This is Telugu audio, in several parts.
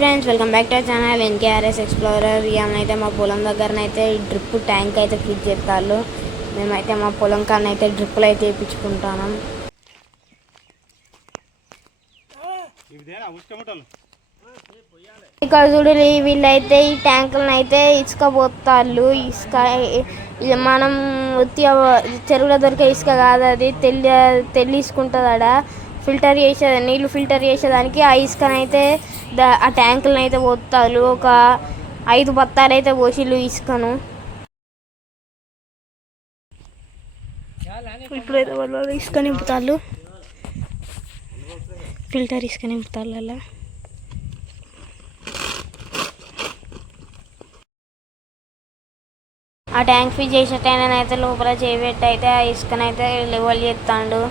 Friends, welcome back to our channel NKRS explorer. ఇవాళనైతే మా పొలం దగ్గరనైతే డ్రిప్ ట్యాంక్ అయితే ఫిట్ చేస్తారు. మేమైతే మా పొలం కాడనైతే డ్రిప్పులు అయితే వేయించుకుంటాం. ఇక్కడ చూడు, వీళ్ళైతే ఈ ట్యాంకులను అయితే ఇసుక పోతాళ్ళు. ఇసుక మనం చెరువులో దొరికే ఇసుక కాదు, అది తెల్లి ఇసుకుంటుంది. ఆడ నీళ్ళు ఫిల్టర్ చేసేదానికి ఆ ఇసుకనైతే ఆ ట్యాంకులను అయితే పోతారు. ఒక 5 బత్తాలు అయితే పోసిళ్ళు ఇసుకను. ఇప్పుడైతే వాళ్ళు ఇసుక నింపుతాళ్ళు, ఫిల్టర్ ఇసుక నింపుతాళ్ళు. అలా ఆ ట్యాంక్ ఫిట్ చేసేటైనా లోపల చేయబెట్టి అయితే ఆ ఇసుకనైతే లెవెల్ చేస్తాడు.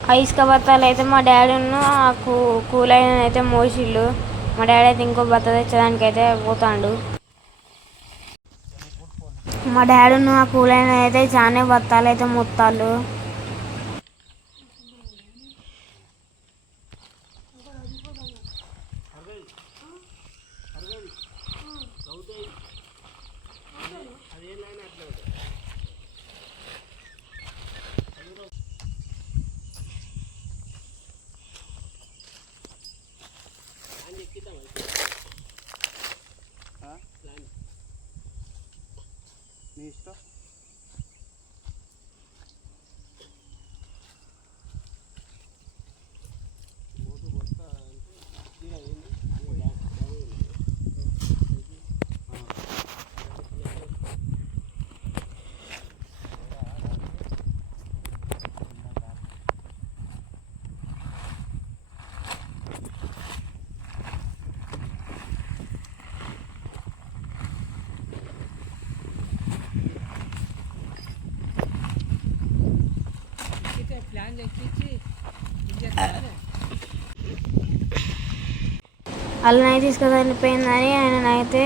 ఆ ఇసుక బత్తాలు అయితే మా డాడీను ఆ కూలైన అయితే మోసిళ్ళు. మా డాడీ అయితే ఇంకో బత్త తెచ్చడానికి అయితే పోతాడు. మా డాడీను ఆ కూలైన అయితే చాలా బత్తాలు అయితే మొత్తాళ్ళు. అలానైతే తీసుకుపోయిందని ఆయననైతే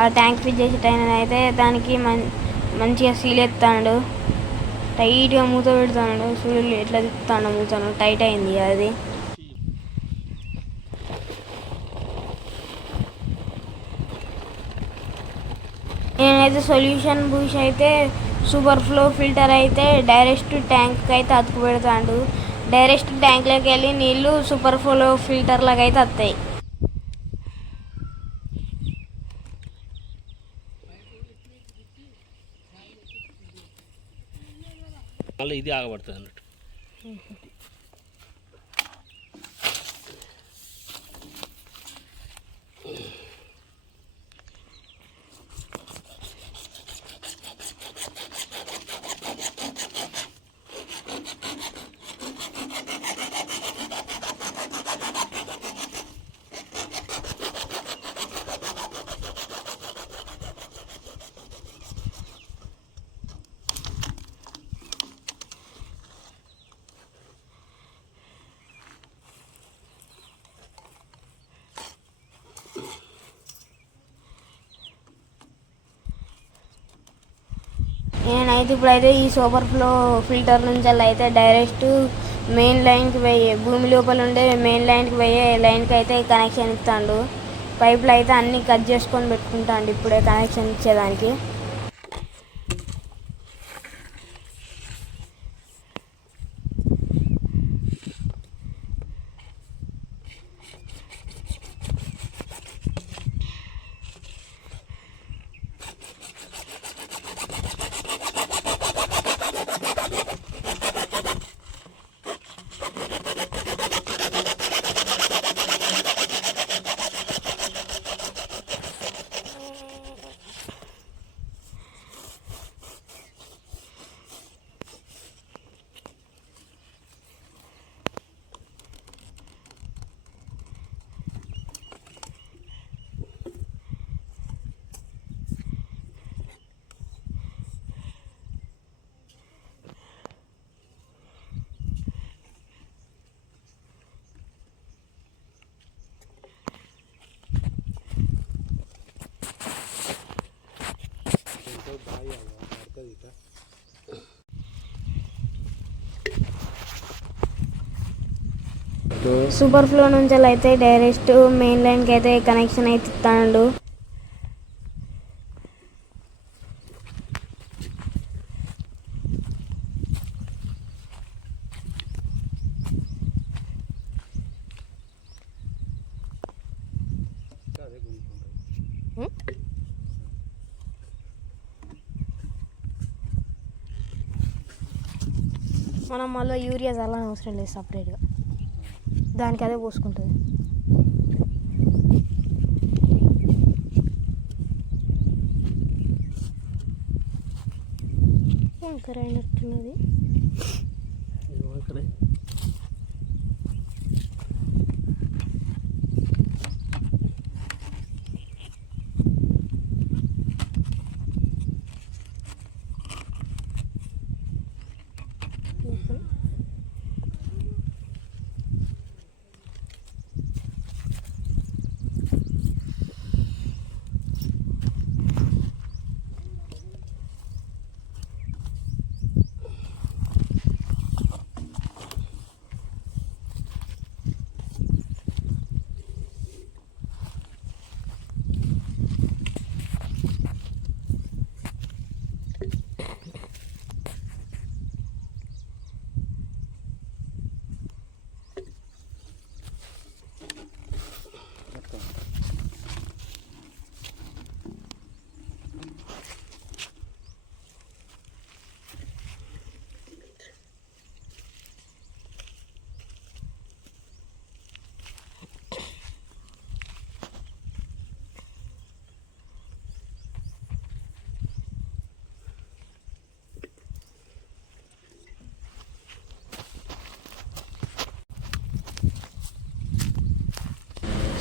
ఆ ట్యాంక్ ఫిట్ చేసేట ఆయననైతే దానికి మంచిగా సీల్ ఎత్తాడు. టైట్గా మూత పెడతాడు. సూర్యుడు ఎట్లా తిప్పుతాడు మూతను, టైట్ అయింది అది. నేనైతే సొల్యూషన్ బూష్ అయితే సూపర్ ఫ్లో ఫిల్టర్ అయితే డైరెక్ట్ ట్యాంక్కి అయితే అతుకు పెడతాడు. డైరెక్ట్ ట్యాంక్లోకి వెళ్ళి నీళ్ళు సూపర్ ఫ్లో ఫిల్టర్లకు అయితే వస్తాయి. మళ్ళీ ఇది ఆగబడుతుంది అన్నట్టు. నేనైతే ఇప్పుడైతే ఈ సూపర్ ఫ్లో ఫిల్టర్ నుంచి అయితే డైరెక్ట్ మెయిన్ లైన్కి పోయే, భూమి లోపల ఉండే మెయిన్ లైన్కి పోయే లైన్కి అయితే కనెక్షన్ ఇస్తాడు. పైపులు అయితే అన్నీ కట్ చేసుకొని పెట్టుకుంటాడు ఇప్పుడే కనెక్షన్ ఇచ్చేదానికి. సూపర్ ఫ్లో నుంచి అయితే డైరెక్ట్ మెయిన్ లైన్కి అయితే కనెక్షన్ అయితే ఇస్తాడు. మనం మళ్ళీ యూరియా చల్లని అవసరం లేదు, సపరేట్గా దానికి అదే పోసుకుంటుంది. వంకర అయినట్టున్నది.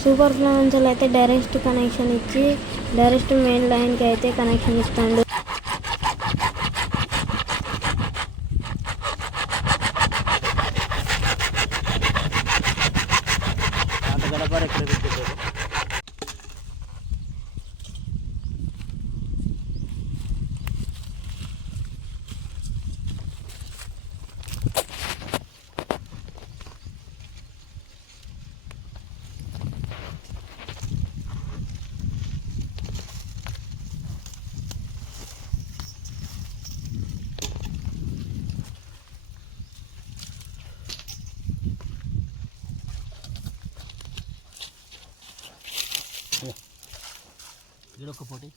సూపర్ ఫ్లో నుంచి అయితే డైరెక్ట్ కనెక్షన్ ఇచ్చి డైరెక్ట్ మెయిన్ లైన్కి అయితే కనెక్షన్ ఇస్తాడు. ఒక పోటీ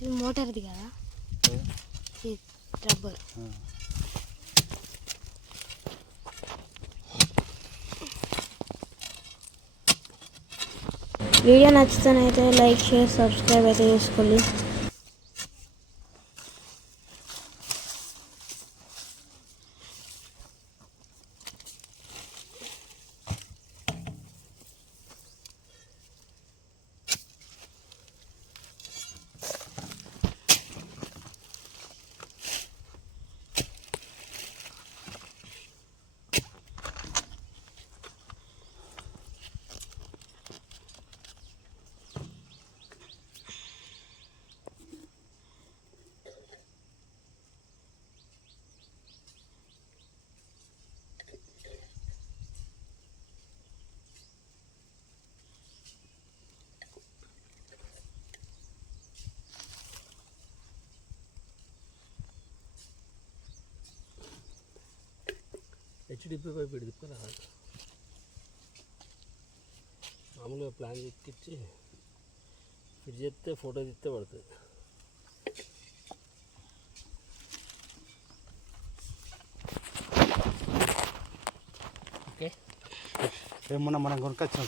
ఇది మోటార్ది కదా, రబ్బర్. వీడియో నచ్చితేనైతే లైక్, షేర్, సబ్స్క్రైబ్ అయితే చేసుకోండి. హెచ్డిపి పైపు తిప్పరా, మామూలుగా ప్లాన్ ఎక్కించి ఫిట్ చేస్తే ఫోటో తీస్తే పడుతుంది. ఓకే, ఏమన్నా మనం కొనుక్కొచ్చిన